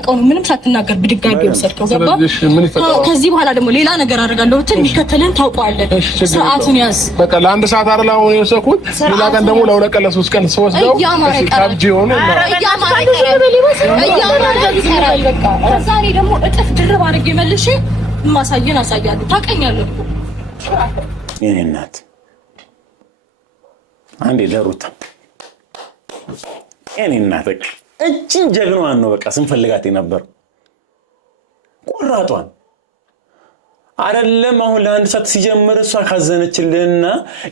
ሳታውቀው ነው ምንም ሳትናገር ብድጋሚ ወሰድከው ገባ ከዚህ በኋላ ደግሞ ሌላ ነገር አደርጋለሁ ብትል የሚከተልን ታውቀዋለህ ሰዓቱን ያዝ በቃ ለአንድ ሰዓት አይደል አሁን የወሰድኩት ሌላ ቀን ደግሞ ለሁለት ቀን ለሶስት ቀን ስወስደው ታብጂ ሆነ ዛሬ ደግሞ እጥፍ ድርብ አድርጌ መልሼ ማሳየን አሳያለሁ ታውቀኛለህ የኔ እናት አንዴ ለሩታ የኔ እናት እቺን ጀግናዋን ነው በቃ ስንፈልጋት ነበር ቆራጧን አይደለም አሁን ለአንድ ሰዓት ሲጀምር እሷ ካዘነችልንና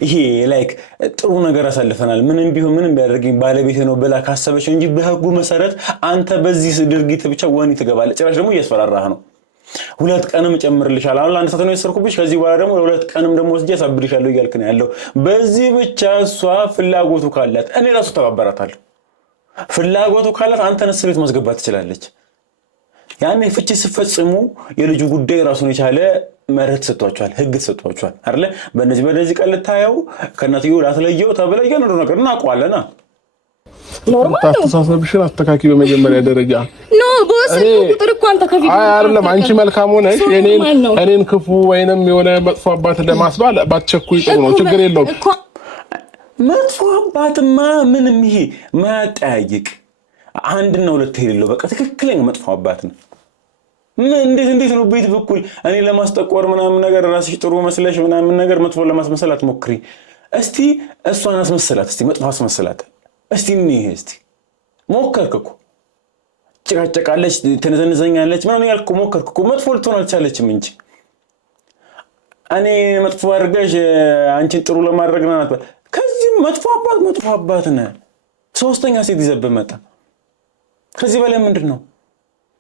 ይሄ ላይክ ጥሩ ነገር አሳልፈናል ምንም ቢሆን ምንም ቢያደርግኝ ባለቤቴ ነው ብላ ካሰበች እንጂ በህጉ መሰረት አንተ በዚህ ድርጊት ብቻ ወኒ ትገባለህ ጭራሽ ደግሞ እያስፈራራህ ነው ሁለት ቀንም ጨምርልሻል አሁን ለአንድ ሰዓት ነው የሰርኩብሽ ከዚህ በኋላ ደግሞ ለሁለት ቀንም ደግሞ ወስጄ አሳብድሻለሁ እያልክ ነው ያለው በዚህ ብቻ እሷ ፍላጎቱ ካላት እኔ ራሱ ተባበራታለሁ ፍላጎቱ ካላት አንተን እስር ቤት ማስገባት ትችላለች ያኔ ፍቺ ሲፈጽሙ የልጁ ጉዳይ ራሱን የቻለ መርህ ተሰጥቷቸዋል ህግ ተሰጥቷቸዋል አይደለ በእነዚህ ቀን ልታየው ከናትየው ላትለየው ተብለየን ነው ነገር እናቋለና ኖርማል ታሳሰብሽን አስተካኪ በመጀመሪያ ደረጃ ኖ ቦስ ቁጥር እኮ አንተ ከፊት አይደለም አንቺ መልካም ሆነሽ እኔን ክፉ ወይንም የሆነ መጥፎ አባት ለማስባል ባትቸኩይ ጥሩ ነው ችግር የለውም መጥፎ አባትማ ምንም ይሄ ማጠያይቅ አንድና ሁለት ሄደለው በቃ ትክክለኛ መጥፎ አባት ነው እንዴት ነው ቤት በኩል እኔ ለማስጠቆር ምናምን ነገር ራስሽ ጥሩ መስለሽ ምናምን ነገር መጥፎ ለማስመሰል አትሞክሪ እስቲ እሷን አስመሰላት እስቲ መጥፎ አስመሰላት እስቲ እስቲ ሞከርክኩ ጭቃጨቃለች ተነዘነዘኛለች ምናምን ያልኩ ሞከርክኩ መጥፎ ልትሆን አልቻለችም እንጂ እኔ መጥፎ አድርገሽ አንቺን ጥሩ ለማድረግ ነው ማለት ከዚህ መጥፎ አባት ነህ ሶስተኛ ሴት ይዘብህ መጣ ከዚህ በላይ ምንድነው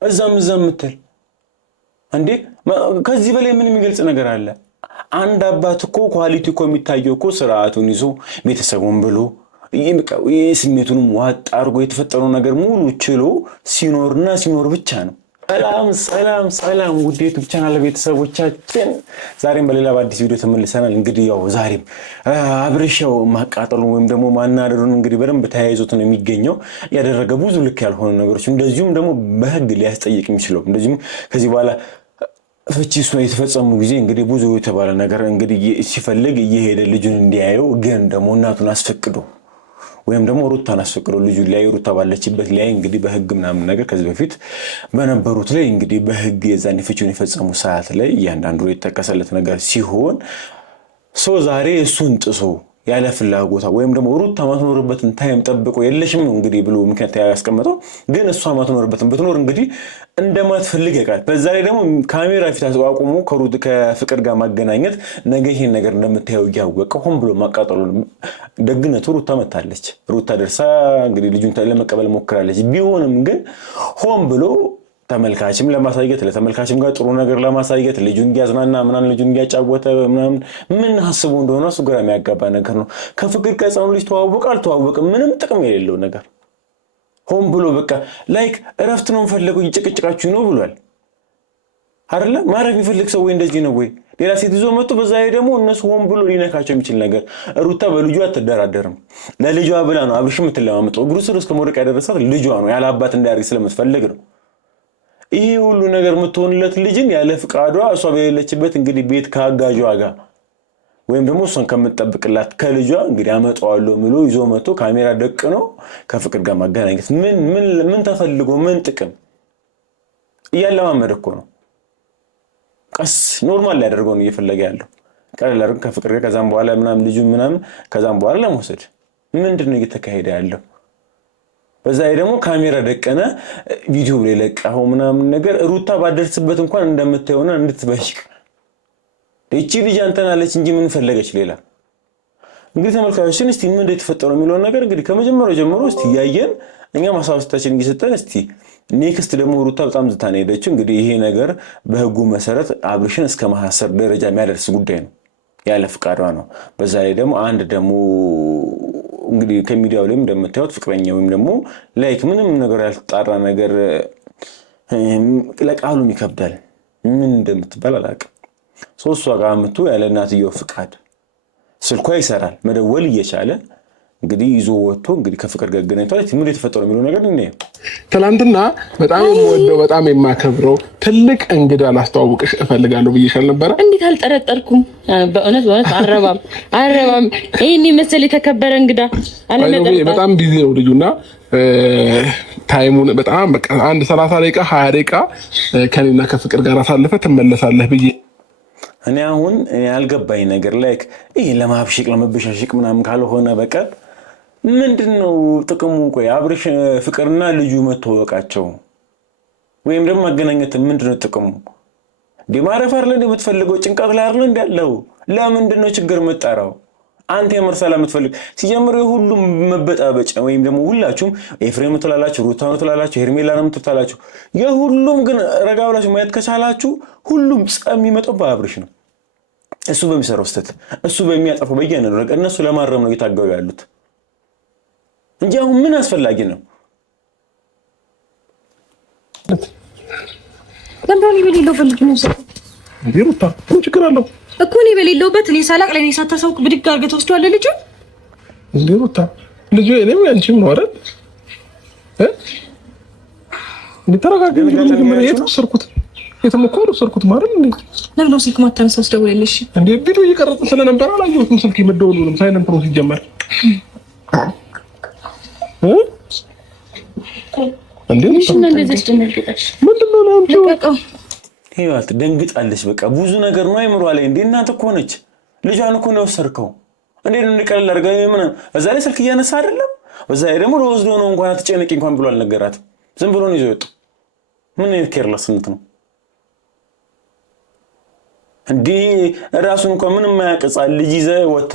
እዛም ምትል እንዴ ከዚህ በላይ ምን የሚገልጽ ነገር አለ አንድ አባት እኮ ኳሊቲ እኮ የሚታየው እኮ ስርዓቱን ይዞ ቤተሰቡን ብሎ ስሜቱንም ዋጥ አድርጎ የተፈጠረው ነገር ሙሉ ችሎ ሲኖር ብቻ ነው ሰላም ውዴቱ ቻናል ቤተሰቦቻችን ዛሬም በሌላ በአዲስ ቪዲዮ ተመልሰናል እንግዲህ ያው ዛሬም አብርሽው ማቃጠሉ ወይም ደግሞ ማናደሩን እንግዲህ በደንብ ተያይዞት ነው የሚገኘው ያደረገ ብዙ ልክ ያልሆነ ነገሮች እንደዚሁም ደግሞ በህግ ሊያስጠይቅ የሚችለው እንደዚሁም ከዚህ በኋላ ፍቺ እሱ የተፈጸሙ ጊዜ እንግዲህ ብዙ የተባለ ነገር እንግዲህ ሲፈልግ እየሄደ ልጁን እንዲያየው ግን ደግሞ እናቱን አስፈቅዶ ወይም ደግሞ ሩታን አስፈቅዶ ልጁ ላይ ሩታ ባለችበት ላይ እንግዲህ በህግ ምናምን ነገር ከዚህ በፊት በነበሩት ላይ እንግዲህ በህግ የዛን ፍቺውን የፈጸሙ ሰዓት ላይ ያንዳንዱ የተጠቀሰለት ነገር ሲሆን ዛሬ እሱን ጥሶ ያለ ፍላጎታ ወይም ደግሞ ሩታ ማትኖርበትን ታይም ጠብቆ የለሽም ነው እንግዲህ ብሎ ምክንያት ያስቀመጠው ግን እሷ ማትኖርበትን ብትኖር እንግዲህ እንደማትፈልግ ያውቃል በዛ ላይ ደግሞ ካሜራ ፊት አቋቁሞ ከፍቅር ጋር ማገናኘት ነገ ይሄን ነገር እንደምታየው ያወቀ ሆን ብሎ ማቃጠሉ ደግነቱ ሩታ መታለች ሩታ ደርሳ እንግዲህ ልጁን ለመቀበል ሞክራለች ቢሆንም ግን ሆን ብሎ ተመልካችም ለማሳየት ለተመልካችም ጋር ጥሩ ነገር ለማሳየት ልጁን ያዝናና ምናምን ልጁን ያጫወተ ምናምን ምን ሐስቡ እንደሆነ እሱ ግራ የሚያጋባ ነገር ነው ከፍቅር ከጻኑ ልጅ ተዋወቀ ምንም ጥቅም የሌለው ነገር ሆን ብሎ በቃ ላይክ እረፍት ነው ፈልገው ይጭቅጭቃችሁ ነው ብሏል አይደለ ማረግ የሚፈልግ ሰው ወይ እንደዚህ ነው ወይ ሌላ ሴት ይዞ መጥቶ በዛ ላይ ደግሞ እነሱ ሆን ብሎ ሊነካቸው የሚችል ነገር ሩታ በልጇ አትደራደርም ለልጇ ብላ ነው አብርሽ የምትለማመጠው እግሩ ስር እስከ መውደቅ ያደረሳት ልጇ ነው ያለ አባት እንዳያርግ ስለምትፈልግ ነው ይሄ ሁሉ ነገር የምትሆንለት ልጅን ያለ ፍቃዷ እሷ በሌለችበት እንግዲህ ቤት ካጋጇ ጋር ወይም ደግሞ እሷን ከምትጠብቅላት ከልጇ እንግዲህ አመጣዋለሁ ምሎ ይዞ መጥቶ ካሜራ ደቅኖ ከፍቅር ጋር ማገናኘት ምን ተፈልጎ ምን ጥቅም እያለማመደ እኮ ነው ቀስ ኖርማል ያደርገው ነው እየፈለገ ያለው ቀለል አድርገን ከፍቅር ጋር ከዛም በኋላ ምናምን ልጁ ምናምን ከዛም በኋላ ለመውሰድ ምንድነው እየተካሄደ ያለው በዛ ላይ ደግሞ ካሜራ ደቀነ ቪዲዮ ላይ ለቀው ምናምን ነገር ሩታ ባደርስበት እንኳን እንደምታየውና እንድትበሽቅ እቺ ልጅ አንተናለች እንጂ ምን ፈለገች ሌላ እንግዲህ ተመልካቾችን እስቲ ምን እንደተፈጠረው የሚለው ነገር እንግዲህ ከመጀመሪያው ጀምሮ እስቲ ያየን እኛ ማሳወስታችን እየሰጠን እስቲ ኔክስት ደግሞ ሩታ በጣም ዝታነ ሄደችው እንግዲህ ይሄ ነገር በህጉ መሰረት አብርሽን እስከ ማሐሰር ደረጃ የሚያደርስ ጉዳይ ነው ያለ ፍቃዷ ነው በዛ ላይ ደግሞ አንድ ደግሞ እንግዲህ ከሚዲያው ላይ እንደምታዩት ፍቅረኛ ወይም ደግሞ ላይክ ምንም ነገር ያልተጣራ ነገር ለቃሉ ይከብዳል ምን እንደምትባል አላውቅም ሶስቷ ጋር መጥቶ ያለ እናትየው ፍቃድ ስልኳ ይሰራል መደወል እየቻለ እንግዲህ ይዞ ወጥቶ እንግዲህ ከፍቅር ጋር ገናኝቷል። ምን የተፈጠረው የሚለው ነገር ነው። ትናንትና በጣም የምወደው በጣም የማከብረው ትልቅ እንግዳ ላስተዋውቅሽ እፈልጋለሁ ብዬሻል ነበር። እንዴት አልጠረጠርኩም። በእውነት አረባም ይሄን መሰል የተከበረ እንግዳ አለመጠርጠር። በጣም ቢዚ ነው ልጁና ታይሙን በጣም በቃ አንድ 30 ደቂቃ 20 ደቂቃ ከኔና ከፍቅር ጋር አሳልፈ ትመለሳለህ ብዬ እኔ አሁን ያልገባኝ ነገር ላይክ ይሄ ለማብሽቅ ለመበሻሽቅ ምናምን ካልሆነ በቀር ምንድነው ጥቅሙ? ቆይ አብርሽ ፍቅርና ልጁ መተዋወቃቸው ወይም ደግሞ መገናኘት ምንድነው ጥቅሙ? ዲማረፍ አይደል እንደምትፈልገው ጭንቀት ላይ አይደል እንዳለው ለምንድነው ችግር መጣራው? አንተ የመርሳላ የምትፈልግ ሲጀምር ሁሉም መበጣበጫ ወይም ደግሞ ሁላችሁም ኤፍሬም ትላላችሁ፣ ሩታው ትላላችሁ፣ ሄርሜላ ነው ትላላችሁ። የሁሉም ግን ረጋ ብላችሁ ማየት ከቻላችሁ ሁሉም ጸም የሚመጣው በአብርሽ ነው። እሱ በሚሰራው ስህተት እሱ በሚያጠፋው በየነ ነገር እነሱ ለማረም ነው እየታገሉ ያሉት እንጂ አሁን ምን አስፈላጊ ነው? ለምንድነው በሌለው ፈልግ ነው ሩታ ምን ችግር አለው እኮ እኔ በሌለውበት እኔ ሳላቅ ለኔ ሳታሳውቅ ብድግ አድርገህ ትወስደዋለህ ልጁ እንዴ? ሩታ ልጁ እኔም ያንቺም ነው አይደል? ተረጋጋ። የተወሰድኩት የተሞከርኩት ማለት እንዴ? ለምን ነው ስልክ ማታነሳው? ስደውልልሽ እንዴ ቪዲዮ እየቀረጽ ስለነበር አላየሁትም። ስልክ መደወሉንም ሳይለንት ነው ሲጀመር እንዴ? ምንድነው ነው ህይወት ደንግጣለች። በቃ ብዙ ነገር ነው አይምሯ ላይ እንዴ እናንተ እኮ ነች ልጇን እኮ ነው ወሰርከው እንዴ ነው እንቀለል አድርገህ ምን እዛ ላይ ስልክ እያነሳ አይደለም በዛ ላይ ደግሞ ለወስዶ ነው እንኳን አትጨነቂ እንኳን ብሎ አልነገራትም። ዝም ብሎ ነው ይዞ ወጣ። ምን ኬርለስነት ነው እንዴ? ራሱን እንኳን ምንም ማያቀጻል ልጅ ይዘህ ወጣ።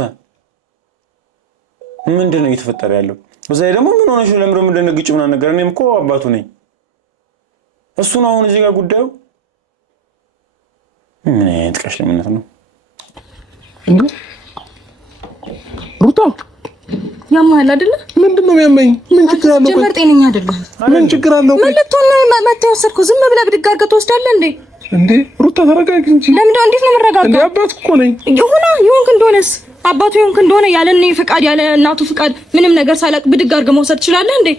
ምንድነው እየተፈጠረ ያለው? በዛ ላይ ደግሞ ምን ሆነሽ ለምሮ እንደነግጭ ምናምን ነገር እኔም እኮ አባቱ ነኝ። እሱ ነው አሁን እዚህ ጋር ጉዳዩ ምን ተቀሽለምነት ነው እንዴ? ሩታ ያማል አይደለ? ምንድነው የሚያመኝ? ምን ችግር አለው? ጀመር ጤነኛ አይደለም። ምን ችግር አለው? ምን ልትሆን ነው? ማታወሰርኩ ዝም ብለህ ብድግ አድርገህ ትወስዳለህ እንዴ? እንዴ ሩታ ተረጋጊ እንጂ። ለምን እንዴት ነው የምረጋጋው? እንዴ አባት እኮ ነኝ። ይሁን እንደሆነስ አባቱ ይሁን እንደሆነ ያለ እኔ ፍቃድ ያለ እናቱ ፍቃድ ምንም ነገር ሳላቅ ብድግ አድርገህ መውሰድ ትችላለህ እንዴ?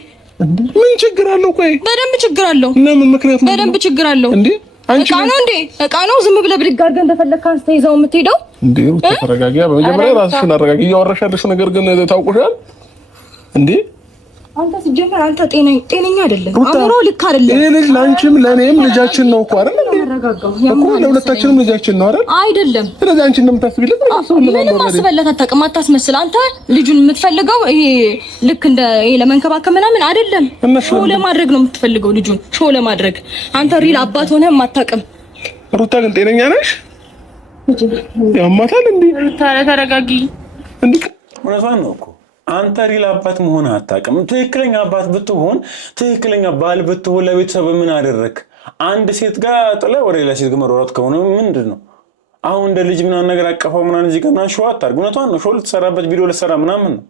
ምን ችግር አለው? ቆይ በደንብ ችግር አለው። ለምን ምክንያት ነው? በደንብ ችግር አለው እንዴ? እቃ ነው እንዴ? እቃ ነው ዝም ብለህ ብድግ አድርገህ እንደፈለግህ አንስተህ ይዘው የምትሄደው እንዴ? ሩታ ተረጋጊ። በመጀመሪያ ራስሽን አረጋጊ። እያወራሽ ያለሽው ነገር ግን ታውቁሻል እንዴ? አንተ ሲጀመር አንተ ጤነኛ አይደለም። አምሮ ልክ አይደለም። ይሄ ልጅ ላንቺም ለኔም ልጃችን ነው እኮ አይደል እንዴ? እኮ ለሁለታችንም ልጃችን ነው አይደል? አይደለም። ስለዚህ አንቺ እንደምታስቢለት ምንም አስበለት አታውቅም። አታስመስል። አንተ ልጁን የምትፈልገው ይሄ ልክ እንደ ይሄ ለመንከባከብ ምናምን አይደለም። ሾው ለማድረግ ነው የምትፈልገው ልጁን ሾው ለማድረግ። አንተ ሪል አባት ሆነህም አታውቅም። ሩታ ግን ጤነኛ ነሽ? ያማታል እንዴ? ሩታ ተረጋጊ እንዴ። እውነቷን ነው እኮ አንተ ሪል አባት መሆን አታውቅም። ትክክለኛ አባት ብትሆን ትክክለኛ ባል ብትሆን ለቤተሰብ ምን አደረክ? አንድ ሴት ጋር ጥለ ወደ ሌላ ሴት ጋር መሯሯጥ ከሆነ ምንድነው? አሁን እንደ ልጅ ምናምን ነገር አቀፋው ምናምን እዚህ ጋር ምናምን ሾው አታርግ። እውነቷን ነው። ሾው ልትሰራበት ቪዲዮ ልትሰራ ምናምን ነው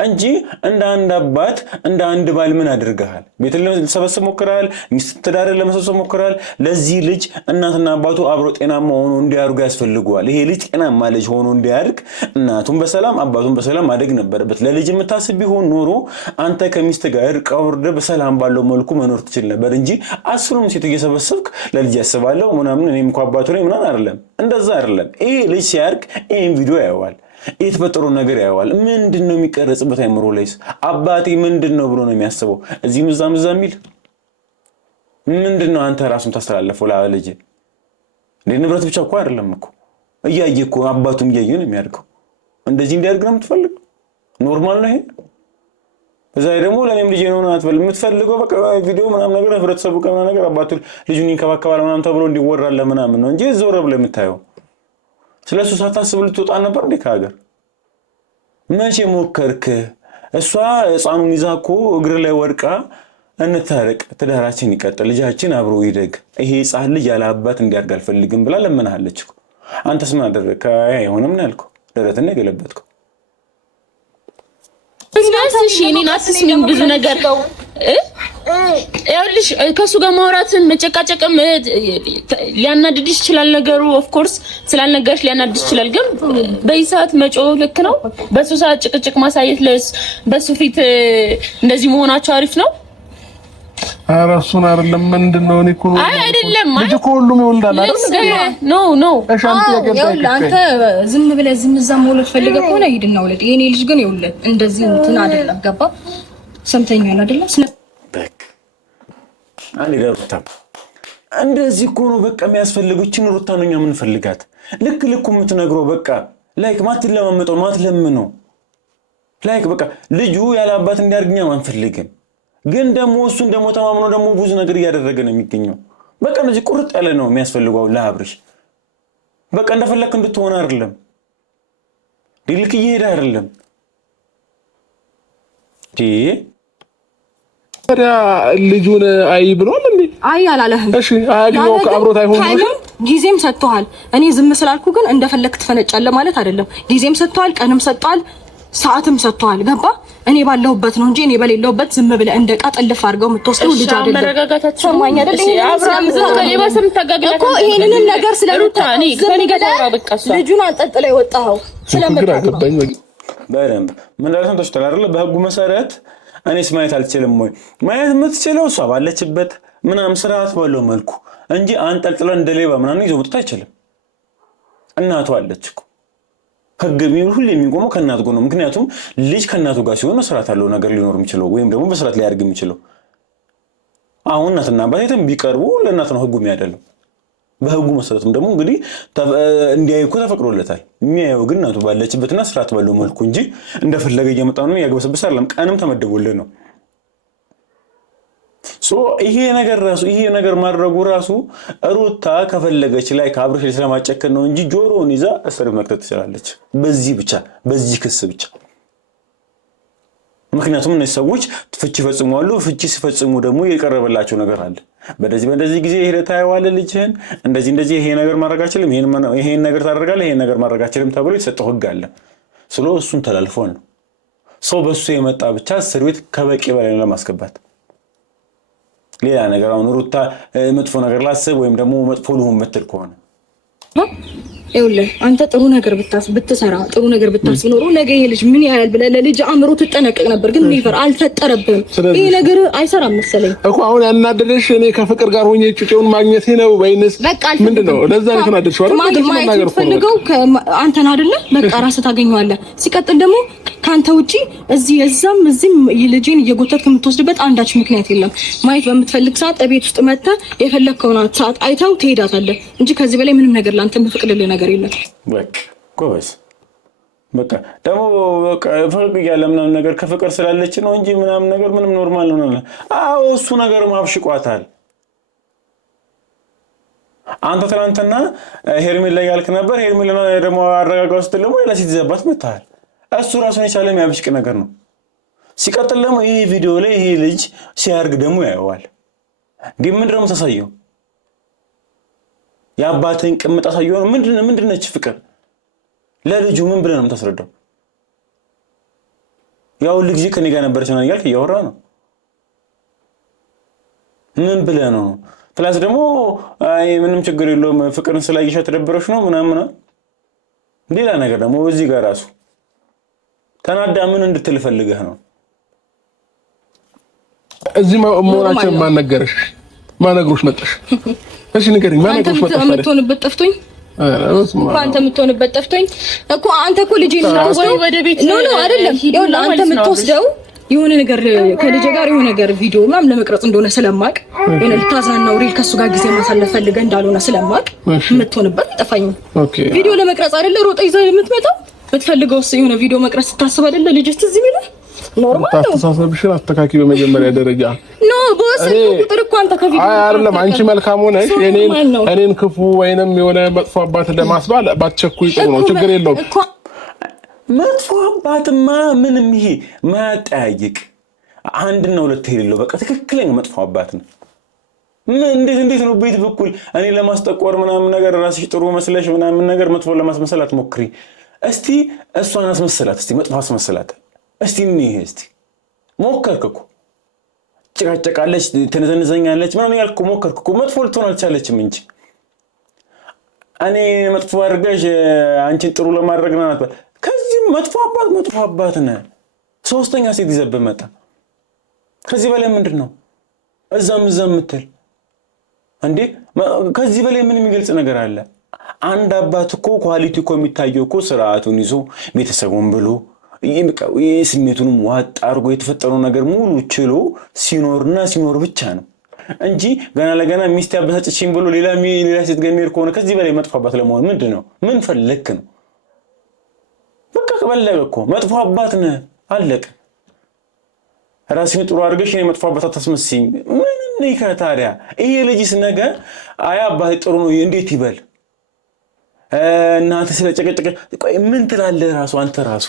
እንጂ እንደ አንድ አባት እንደ አንድ ባል ምን አድርገሃል? ቤት ለሰበሰብ ሞክራል፣ ሚስት ትዳር ለመሰብሰብ ሞክራል። ለዚህ ልጅ እናትና አባቱ አብሮ ጤናማ ሆኖ እንዲያድጉ ያስፈልገዋል። ይሄ ልጅ ጤናማ ልጅ ሆኖ እንዲያድግ እናቱን በሰላም አባቱን በሰላም ማደግ ነበረበት። ለልጅ የምታስብ ቢሆን ኖሮ አንተ ከሚስት ጋር እርቅ አውርደህ በሰላም ባለው መልኩ መኖር ትችል ነበር እንጂ አስሩም ሴት እየሰበሰብክ ለልጅ ያስባለው ምናምን እኔም እኮ አባቱ ነኝ ምናምን አይደለም። እንደዛ አይደለም። ይሄ ልጅ ሲያድግ ይሄን ቪዲዮ ያየዋል፣ የተፈጠረው ነገር ያየዋል። ምንድነው የሚቀረጽበት አይምሮ ላይስ? አባቴ ምንድነው ብሎ ነው የሚያስበው? እዚህ ምዛም ሚል ምንድነው? አንተ ራሱን ታስተላልፈው ለልጅ ንብረት ብቻ እኮ አይደለም እኮ እያየ እኮ አባቱም እያየ ነው የሚያድገው። እንደዚህ እንዲያድግ ነው የምትፈልገው? ኖርማል ነው ይሄ። እዛ ደግሞ ለኔም ልጅ ነው አትበል። የምትፈልገው በቃ ቪዲዮ ምናምን ነገር ህብረተሰቡ ከሆነ ነገር አባቱ ልጁን ይንከባከባል ምናምን ተብሎ እንዲወራል ምናምን ነው እንጂ ዞር ብለህ የምታየው ስለሱ ሳታስብ ልትወጣ ነበር እንዴ ከሀገር? መቼ ሞከርክ? እሷ ህፃኑን ይዛ እኮ እግር ላይ ወድቃ እንታረቅ፣ ትዳራችን ይቀጥል፣ ልጃችን አብሮ ይደግ፣ ይሄ ህፃን ልጅ ያለ አባት እንዲያድግ አልፈልግም ብላ ለምናለች እኮ። አንተስ ምን አደረግክ? አይሆንም ነው ያልከው፣ ደረትና የገለበጥከው። እሺ እኔን አትስሚም ብዙ ነገር ያልሽ ከሱ ጋር ማውራትም መጨቃጨቅም ሊያናድድሽ ይችላል ነገሩ። ኦፍ ኮርስ ስላልነገርሽ ሊያናድድሽ ይችላል። ግን በይሳት መጮ ልክ ነው። በሱ ሰዓት ጭቅጭቅ ማሳየት በሱ ፊት እንደዚህ መሆናቸው አሪፍ ነው። ኧረ እሱን አይደለም ምንድነው? እኔ እኮ አይ አይደለም ልጅ እኮ ሁሉም ይወልዳል አይደል? ኖ አንተ ዝም ብለህ ዝም እዛም መውለድ ፈልገህ ከሆነ ሂድና ውለድ። የኔ ልጅ ግን ይኸውልህ እንደዚህ እንትን አይደለም። ገባ? ሰምተኛል አይደለ? በቃ አንዴ ሩታ እንደዚህ እኮ ነው በቃ የሚያስፈልገው። እቺን ሩታ ነው እኛ የምንፈልጋት። ልክ የምትነግረው በቃ ላይክ ማትለማመጠው ማትለምነው ላይክ በቃ ልጁ ያለ አባት እንዲያርግኛ አንፈልግም። ግን ደግሞ እሱን ደግሞ ተማምኖ ደግሞ ብዙ ነገር እያደረገ ነው የሚገኘው። በቃ እንደዚህ ቁርጥ ያለ ነው የሚያስፈልገው ለአብርሽ። በቃ እንደፈለክ እንድትሆን አይደለም፣ ልክ እየሄደ አይደለም። ታዲያ ልጁን አይ ብሏል እንዴ? አይ አላለህም። እሺ አያግኘው ከአብሮት አይሆንም። ጊዜም ሰጥቷል። እኔ ዝም ስላልኩ ግን እንደፈለክ ትፈነጫለህ ማለት አይደለም። ጊዜም ሰጥቷል፣ ቀንም ሰጥቷል፣ ሰዓትም ሰጥቷል። ገባ? እኔ ባለሁበት ነው እንጂ እኔ በሌለሁበት ዝም ብለህ እንደ ቃጥልፍ አድርገው የምትወስደው ልጅ አይደለም። መረጋጋታችሁ ሰማኝ አይደል? ይሄንን ነገር ስለሩታ እኔ ከኔ ጋር በቃ ልጁን አንጠልጥለው የወጣኸው ስለምታገባኝ በደንብ ምን እንዳለ ተሽተላ አይደል? በህጉ መሰረት እኔስ ማየት አልችልም ወይ? ማየት የምትችለው እሷ ባለችበት ምናምን ስርዓት ባለው መልኩ እንጂ አንጠልጥለን እንደሌባ ምናምን ይዞ መጥቶ አይችልም። እናቱ አለች እኮ ህግ ቢሆን ሁሉ የሚቆመው ከእናቱ ጋር ነው። ምክንያቱም ልጅ ከእናቱ ጋር ሲሆን መስራት ያለው ነገር ሊኖር የሚችለው ወይም ደግሞ በስርዓት ሊያርግ የሚችለው። አሁን እናትና አባት የትም ቢቀርቡ ለእናት ነው ህጉ የሚያደለው። በህጉ መሰረትም ደግሞ እንግዲህ እንዲያይ እኮ ተፈቅዶለታል። የሚያየው ግን እናቱ ባለችበትና ስርዓት ባለው መልኩ እንጂ እንደፈለገ እየመጣ ነው ያግበሰብስ አይደለም። ቀንም ተመደቦልህ ነው። ይሄ ነገር ማድረጉ ራሱ ሩታ ከፈለገች ላይ ከአብርሽ ስለማጨከን ነው እንጂ ጆሮውን ይዛ እስር መክተት ትችላለች። በዚህ ክስ ብቻ። ምክንያቱም እነዚህ ሰዎች ፍቺ ፈጽመዋል። ፍቺ ሲፈጽሙ ደግሞ የቀረበላቸው ነገር አለ። በዚህ ጊዜ ሄደህ ታየዋለህ ልጅህን እንደዚህ ይሄ ነገር ማድረግ አልችልም፣ ይሄን ነገር ታደርጋለህ፣ ይሄን ነገር ማድረግ አልችልም ተብሎ የተሰጠው ህግ አለ። እሱን ተላልፏል ነው ሰው በሱ የመጣ ብቻ እስር ቤት ከበቂ በላይ ነው ለማስገባት። ሌላ ነገር አሁን ሩታ መጥፎ ነገር ላስብ ወይም ደግሞ መጥፎ ልሁን የምትል ከሆነ ይኸውልህ አንተ ጥሩ ነገር ብትሰራ ጥሩ ነገር ብታስብ ኖሮ ነገ ይሄ ልጅ ምን ያህል ብለህ ለልጅ አእምሮ ትጠነቀቅ ነበር። ግን ኔቨር አልፈጠረብህም። ይሄ ነገር አይሰራም መሰለኝ እኮ አሁን ያናደደሽ እኔ ከፍቅር ጋር ሆኜ ጩጬውን ማግኘቴ ነው ወይንስ ምንድነው? ለዛ ነው ተናደድሽው አይደል? ማለት ፈልገው አንተን አይደለ? በቃ ራስህ ታገኘዋለህ። ሲቀጥል ደግሞ ካንተ ውጪ እዚህም ልጅን እየጎተትክ የምትወስድበት አንዳች ምክንያት የለም። ማየት በምትፈልግ ሰዓት እቤት ውስጥ መጥተህ የፈለግከውን ሰዓት አይተው ትሄዳታለህ እንጂ ከዚህ በላይ ምንም ነገር ላንተ የምፈቅድልህ ነገር የለም። በቃ ጎበዝ። በቃ ደግሞ በቃ ፍቅር ያለ ምናምን ነገር ከፍቅር ስላለች ነው እንጂ ምናምን ነገር ምንም ኖርማል ነው። አዎ እሱ ነገር ማብሽቋታል። አንተ ትናንትና ሄርሜላ ያልክ ነበር። ሄርሜላ ደግሞ አረጋጋው ስትል ደግሞ ሌላ ሲዘባት መታል። እሱ ራሱን የቻለ የሚያብሽቅ ነገር ነው። ሲቀጥል ደግሞ ይሄ ቪዲዮ ላይ ይሄ ልጅ ሲያርግ ደግሞ ያየዋል። ግን ምንድነው ተሳየው? የአባትን ቅምጥ አሳየው። ምንድነች ፍቅር? ለልጁ ምን ብለህ ነው የምታስረዳው? ያው ልጅ ከኔ ጋር ነበረች ነው ያልክ እያወራ ነው። ምን ብለህ ነው? ፕላስ ደግሞ ምንም ችግር የለውም ፍቅርን ስላየሻት ተደብረሽ ነው ምናምን። ሌላ ነገር ደግሞ እዚህ ጋር ራሱ ተናዳ ምን እንድትል ፈልገህ ነው? እዚህ መሆናችን ማነግሮሽ መጣሽ? እሺ ንገሪኝ። ማነግሮሽ መጣሽ? የምትሆንበት ጠፍቶኝ አንተ የምትሆንበት ጠፍቶኝ እኮ አንተ እኮ ልጅ ነው ወደ ቤት ነው አይደለም? ይኸውልህ አንተ የምትወስደው የሆነ ነገር ከልጅ ጋር የሆነ ነገር ቪዲዮ ምናምን ለመቅረጽ እንደሆነ ስለማቅ የሆነ ልታዝናናው ሪል ከሱ ጋር ጊዜ ማሳለፍ ፈልገህ እንዳልሆነ ስለማቅ የምትሆንበት ጠፋኝ። ቪዲዮ ለመቅረጽ አይደለ ሮጠ ይዘህ የምትመጣው? የምትፈልገው የሆነ ቪዲዮ መቅረጽ ስታስብ አይደለ ልጅ እዚህ የሚለው ኖርማል ነው። አስተሳሰብሽን አስተካኪ በመጀመሪያ ደረጃ ነው ቦስ ቁጥር እኮ አንተ ከቪዲዮ አይደለም አንቺ መልካም ሆነሽ እኔን ክፉ ወይንም የሆነ መጥፎ አባት ለማስባል ባትቸኩይ ጥሩ ነው። ችግር የለውም። መጥፎ አባትማ ምንም ይሄ ማጠያይቅ አንድና ሁለት የሌለው በቃ ትክክለኛ መጥፎ አባት ነው። እንዴት ነው ቤት በኩል እኔ ለማስጠቆር ምናምን ነገር ራስሽ ጥሩ መስለሽ ምናምን ነገር መጥፎ ለማስመሰል አትሞክሪ። እስቲ እሷን አስመሰላት፣ እስቲ መጥፎ አስመሰላት። እስቲ ሞከርክ እኮ ጭቃጭቃለች፣ ትነዘንዘኛለች ምናምን ያልኩ ሞከርኩ። መጥፎ ልትሆን አልቻለችም እንጂ እኔ መጥፎ አድርገሽ አንቺን ጥሩ ለማድረግ ነው ማለት ከዚህ መጥፎ አባት ነህ። ሶስተኛ ሴት ይዘብህ መጣ። ከዚህ በላይ ምንድነው እዛም ምትል እንዴ? ከዚህ በላይ ምን የሚገልጽ ነገር አለ? አንድ አባት እኮ ኳሊቲ እኮ የሚታየው እኮ ስርዓቱን ይዞ ቤተሰቡን ብሎ ስሜቱንም ዋጥ አድርጎ የተፈጠረው ነገር ሙሉ ችሎ ሲኖር ብቻ ነው እንጂ ገና ለገና ሚስት ያበሳጨችኝ ብሎ ሌላ ሴት ጋር የሚሄድ ከሆነ ከዚህ በላይ መጥፎ አባት ለመሆን ምንድነው? ምን ፈለክ ነው? በቃ ከበለገ እኮ መጥፎ አባት ነህ፣ አለቀ። ራስህን ጥሩ አድርገሽ እኔ መጥፎ አባት አታስመስይኝ። ምን ነው ታዲያ? ይሄ ልጅስ ነገ አይ አባቴ ጥሩ ነው እንዴት ይበል? እናንተ ስለጨቀጨቀ ምን ትላለህ? አንተ ራሱ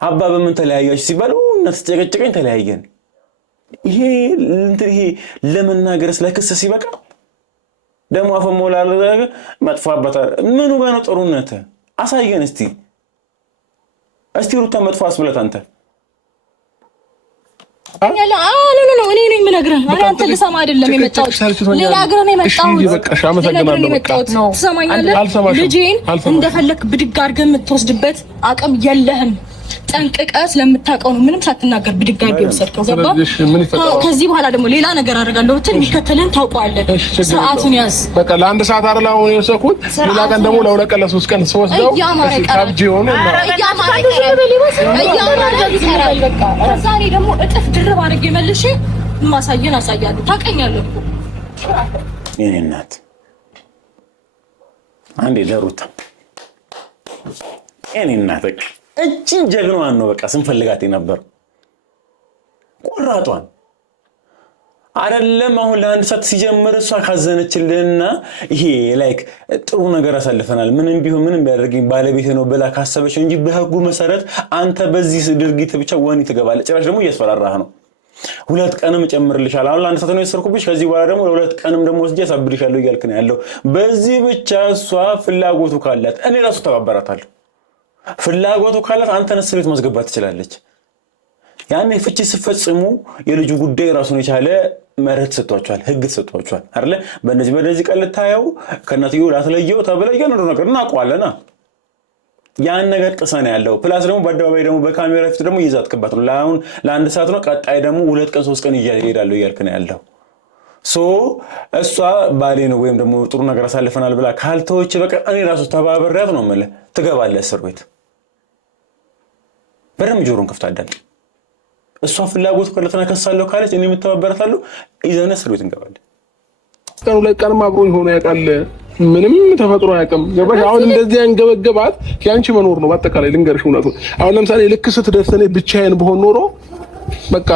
አባ በምን ተለያያችሁ ሲባል እናንተ ስለጨቀጨቀኝ ተለያየን። ይሄ ለመናገር ስለክስ ሲበቃ ደግሞ አፈሞላ መጥፎ አባት ምኑ ጋር ነው ጥሩነት? አሳየን እስቲ ሩታ መጥፎ አስብለት አንተ ነው እኔ ነኝ የምነግርህ። አንተ ልሰማ አይደለም የመጣሁት ሌላ ሀገር ነው የመጣሁት። በቃ አመሰግናለሁ። ትሰማኛለህ? ልጄን እንደፈለክ ብድግ አድርገህ የምትወስድበት አቅም የለህም። ጠንቅቀህ ስለምታውቀው ነው ምንም ሳትናገር ብድግ አድርገህ ወሰድከው። ገባ? ከዚህ በኋላ ደግሞ ሌላ ነገር አደርጋለሁ ብትል የሚከተልን ታውቀዋለህ። ስርዓቱን ያዝ። በቃ ለአንድ ሰዓት አይደል አሁን የወሰድኩት፣ ሌላ ቀን ደግሞ ለሁለት ቀን ለሶስት ቀን ስወስደው ካብጂ ሆነ እና ከዛ እኔ ደግሞ እጥፍ ድርብ አድርጌ መልሼ ማሳየን አሳያለሁ። ታውቀኛለህ እኮ የእኔ እናት። አንዴ ለሩታ የእኔ እናት እቺን ጀግናዋን ነው በቃ ስንፈልጋት ነበር። ቆራጧን አይደለም አሁን ለአንድ ሰዓት ሲጀምር እሷ ካዘነችልህና ይሄ ላይክ ጥሩ ነገር አሳልፈናል ምንም ቢሆን ምንም ቢያደርግኝ ባለቤቴ ነው ብላ ካሰበች እንጂ በህጉ መሰረት አንተ በዚህ ድርጊት ብቻ ወህኒ ትገባለህ። ጭራሽ ደግሞ እያስፈራራህ ነው። 2 ቀንም እጨምርልሻለሁ። አሁን ለአንድ ሰዓት ነው የሰርኩብሽ፣ ከዚህ በኋላ ደግሞ ለ2 ቀንም ደግሞ ወስጄ አሳብድሻለሁ እያልክ ነው ያለው። በዚህ ብቻ እሷ ፍላጎቱ ካላት እኔ ራሱ ተባበራታለሁ። ፍላጎቱ ካላት አንተን እስር ቤት ማስገባት ትችላለች። ያኔ ፍቺ ሲፈጽሙ የልጁ ጉዳይ ራሱን የቻለ መርህ ተሰጥቷቸዋል፣ ህግ ተሰጥቷቸዋል አይደለ? በእነዚህ ቀን ልታየው ከእናትየው ላትለየው ተብለ እያንዳንዱ ነገር እናውቀዋለና ያን ነገር ጥሰን ያለው ፕላስ ደግሞ በአደባባይ ደግሞ በካሜራ ፊት ደግሞ ይዛትከባት ነው። ለአሁን ለአንድ ሰዓት ነው፣ ቀጣይ ደግሞ 2 ቀን 3 ቀን ይሄዳለው እያልክ ነው ያለው። እሷ ባሌ ነው ወይም ደግሞ ጥሩ ነገር አሳልፈናል ብላ ካልተወች በቃ እኔ ራሱ ተባብሬያት ነው የምልህ ትገባለህ እስር ቤት። በደምብ ጆሮን ከፍታ አዳምጥ። እሷ ፍላጎት ከለተና ከሳለው ካለች እኔ የምተባበራታለሁ፣ ይዘን እስር ቤት እንገባለን። ቀኑ ላይ ቀንም አብሮ ይሆነ ያውቃል፣ ምንም ተፈጥሮ አያውቅም። ገባሽ? አሁን እንደዚህ ያንገበገባት ያንቺ መኖር ነው። በአጠቃላይ ልንገርሽ እውነቱ። አሁን ለምሳሌ ልክ ስትደርስ እኔ ብቻዬን ብሆን ኖሮ በቃ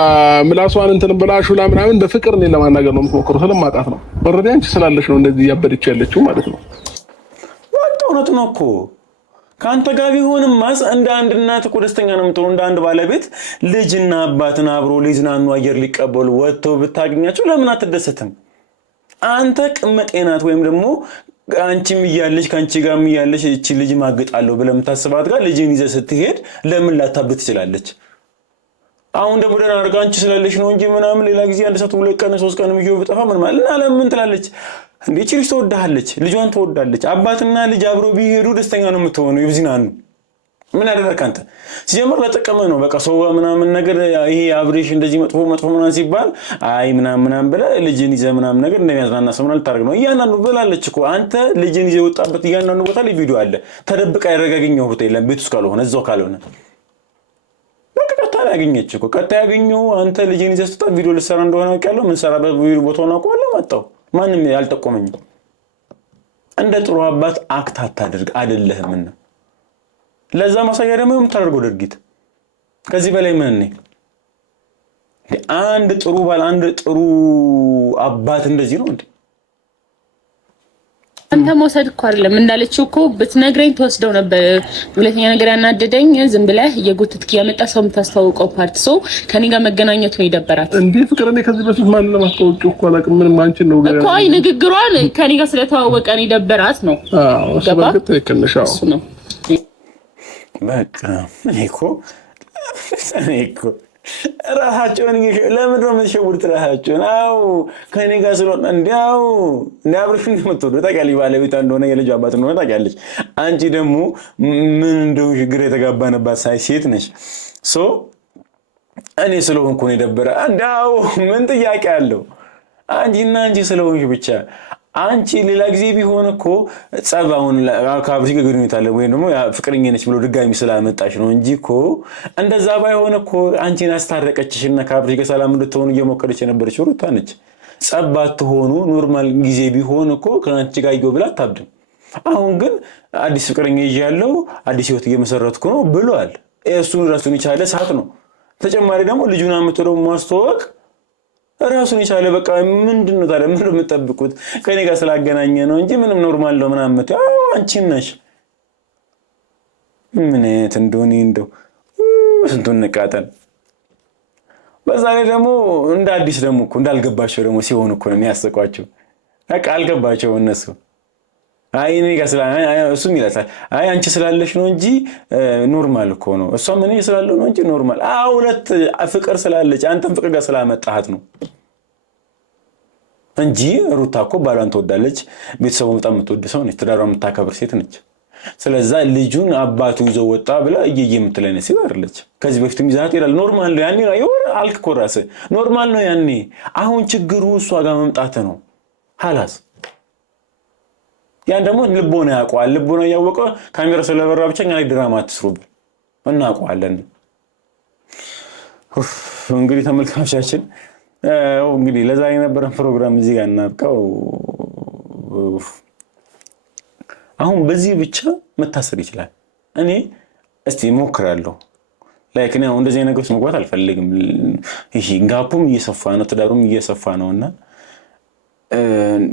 ምላሷን እንትን ብላ ሹላ ምናምን በፍቅር እኔን ለማናገር ነው የምትሞክረው። ስለማጣት ነው። ወረዲ አንቺ ስላለሽ ነው እንደዚህ ያበደች ያለችው ማለት ነው። ወጣ እውነት ነው እኮ ካንተ ጋር ቢሆንም ማስ እንደ አንድ እናት እኮ ደስተኛ ነው የምትሆነው። እንደ አንድ ባለቤት ልጅና አባትን አብሮ ሊዝናኑ አየር ሊቀበሉ ወጥተው ብታገኛቸው ለምን አትደሰትም? አንተ ቅመጤናት ወይም ደግሞ አንቺም እያለሽ ካንቺ ጋርም እያለሽ እቺ ልጅ ማግጣለሁ ብለህ የምታስባት ጋር ልጅን ይዘህ ስትሄድ ለምን ላታብት ትችላለች? አሁን ደግሞ ደህና አድርጋ አንቺ ስላለሽ ነው እንጂ ምናምን ሌላ ጊዜ 1 ሰዓት 2 ቀን 3 ቀን ይዤው ብጠፋ ምን ማለት እና ለምን ትላለች እንዴ? እቺ ልጅ ትወዳለች፣ ልጇን ትወዳለች። አባትና ልጅ አብሮ ቢሄዱ ደስተኛ ነው የምትሆነው። ይብዚናኑ ምን አደረክ አንተ? ሲጀምር ለጠቀመ ነው በቃ ሰው ምናምን ነገር ይሄ አብሬሽ እንደዚህ መጥፎ ምናምን ሲባል አይ ምናምን ብለህ ልጅን ይዘህ ምናምን ነገር እንደሚያዝናና ሰው ምናምን ልታደርግ ነው። እያንዳንዱ ብላለች እኮ አንተ ልጅን ይዘህ ወጣበት እያንዳንዱ ቦታ ላይ ቪዲዮ አለ። ተደብቃ ያረጋገኘው ቦታ የለም ቤት ውስጥ ካልሆነ እዛው ካልሆነ ያገኘች እኮ ቀጣ ያገኘው አንተ ልጅን ይዘህ ስትጣ ቪዲዮ ልሰራ እንደሆነ አውቃለሁ። ምን ሰራበት ቪዲዮ ቦታውን አውቀዋለሁ። መጣው ማንም ያልጠቆመኝ እንደ ጥሩ አባት አክት አታድርግ አይደለህምና ለዛ ማሳያ ደግሞ የምታደርገው ድርጊት ከዚህ በላይ ምን ነው? አንድ ጥሩ ባል አንድ ጥሩ አባት እንደዚህ ነው እንዴ? አንተ መውሰድ እኮ አይደለም እንዳለችው እኮ ብትነግረኝ ተወስደው ነበር። ሁለተኛ ነገር ያናደደኝ ዝም ብለህ የጎትትክ ያመጣ ሰው የምታስተዋውቀው ፓርት ሰው ከኔ ጋር መገናኘቱ ነው የደበራት። እንዴ ፍቅር እኔ ከዚህ በፊት ማን ለማስተዋወቅ እኮ አላውቅም። ምን ማንችን ነው እኮ አይ ንግግሯን ከኔ ጋር ስለተዋወቀ ነው የደበራት ነው። አዎ ስለዚህ ተከነሻው እሱ ነው በቃ እኔ እኮ ራሳቸውን ለምን ነው የምትሸውዱት? ራሳቸውን አዎ ከኔ ጋር ስለሆነ እንዲያው አብረሽ እንደምትወዱ ታውቂያለሽ። ባለቤቷ እንደሆነ የልጅ አባት እንደሆነ ታውቂያለሽ። አንቺ ደግሞ ምን እንደው ችግር የተጋባንባት ሴት ነሽ። እኔ ስለሆንኩ ነው የደበረ። እንዲያው ምን ጥያቄ አለው? አንቺ ስለሆንሽ ብቻ አንቺ ሌላ ጊዜ ቢሆን እኮ ጸባውን ከአብርሽ ጋር ግንኙነት አለ ወይ ደግሞ ፍቅረኛ ነች ብሎ ድጋሚ ስላመጣሽ ነው እንጂ እኮ እንደዛ ባይሆን እኮ አንቺን አስታረቀችሽና ከአብርሽ ጋር ሰላም እንድትሆኑ እየሞከረች የነበረች ሩታ ነች። ጸብ አትሆኑ ኖርማል ጊዜ ቢሆን እኮ ከአንቺ ጋር ይጎ ብላ አታብድም። አሁን ግን አዲስ ፍቅረኛ ይያለው አዲስ ህይወት እየመሰረትኩ ነው ብሏል። ራሱን የቻለ ሰዓት ነው። ተጨማሪ ደግሞ ልጁን አምጥቶ ደግሞ ማስተዋወቅ ራሱን የቻለ በቃ ምንድነው ታዲያ? ምን ነው የምትጠብቁት? ከኔ ጋር ስላገናኘ ነው እንጂ ምንም ኖርማል ነው ምናምን አንቺ ነሽ። ምን እንደሆነ እንደው ስንቱን ንቃጠል። በዛ ላይ ደግሞ እንደ አዲስ ደግሞ እኮ እንዳልገባቸው ደግሞ ሲሆን እኮ ነው የሚያስቋቸው። በቃ አልገባቸው እነሱ። እኔ ጋር እሱም ይላታል አንቺ ስላለሽ ነው እንጂ ኖርማል እኮ ነው። እሷም እኔ ስላለው ነው እንጂ ኖርማል። ሁለት ፍቅር ስላለች አንተም ፍቅር ጋር ስላመጣሃት ነው እንጂ ሩታ እኮ ባሏን ትወዳለች። ቤተሰቡ በጣም የምትወድ ሰው ነች። ትዳሯን የምታከብር ሴት ነች። ስለዛ ልጁን አባቱ ይዞ ወጣ ብላ እየየ የምትለኝ ሲል አይደለች። ከዚህ በፊትም ይዛት ይላል። ኖርማል ነው ያኔ ነው ይወር አልክ እኮ ራስህ ኖርማል ነው ያኔ። አሁን ችግሩ እሷ ጋር መምጣት ነው። ሐላስ ያን ደግሞ ልቦና ያውቀዋል። ልቦና ያወቀው ካሜራ ስለበራ ብቻ እኛ ላይ ድራማ አትስሩብን እናውቀዋለን። እንግዲህ ተመልካቾቻችን እንግዲህ ለዛሬ የነበረን ፕሮግራም እዚህ ጋር እናብቃው። አሁን በዚህ ብቻ መታሰር ይችላል። እኔ እስቲ ሞክራለሁ። ላይክ ነው እንደዚህ ነገር ውስጥ መግባት አልፈልግም። እሺ ጋፑም እየሰፋ ነው፣ ትዳሩም እየሰፋ ነውና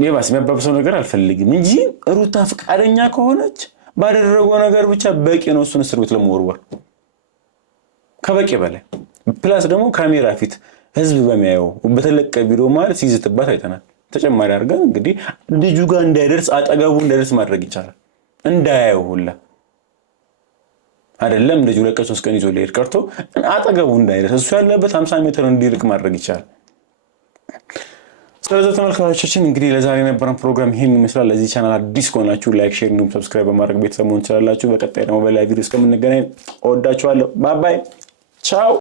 የባስ የሚያባብሰው ነገር አልፈልግም እንጂ ሩታ ፍቃደኛ ከሆነች ባደረገው ነገር ብቻ በቂ ነው። እሱን እስር ቤት ለመወርወር ከበቂ በላይ ፕላስ ደግሞ ካሜራ ፊት ህዝብ በሚያየው በተለቀ ቪዲዮ ማለት ሲዝትባት አይተናል። ተጨማሪ አድርገን እንግዲህ ልጁ ጋር እንዳይደርስ አጠገቡ እንዳይደርስ ማድረግ ይቻላል። እንዳያየው ሁላ አይደለም ልጁ ለቀ 3 ቀን ይዞ ሊሄድ ቀርቶ አጠገቡ እንዳይደርስ እሱ ያለበት 50 ሜትር እንዲርቅ ማድረግ ይቻላል። ስለዚህ ተመልካቾቻችን እንግዲህ ለዛሬ የነበረን ፕሮግራም ይሄን ይመስላል። ለዚህ ቻናል አዲስ ከሆናችሁ ላይክ፣ ሼር እንዲሁም ሰብስክራይብ በማድረግ ቤተሰብ መሆን ትችላላችሁ። በቀጣይ ደግሞ በሌላ ቪዲዮ እስከምንገናኝ እወዳችኋለሁ። ባይ ባይ ቻው።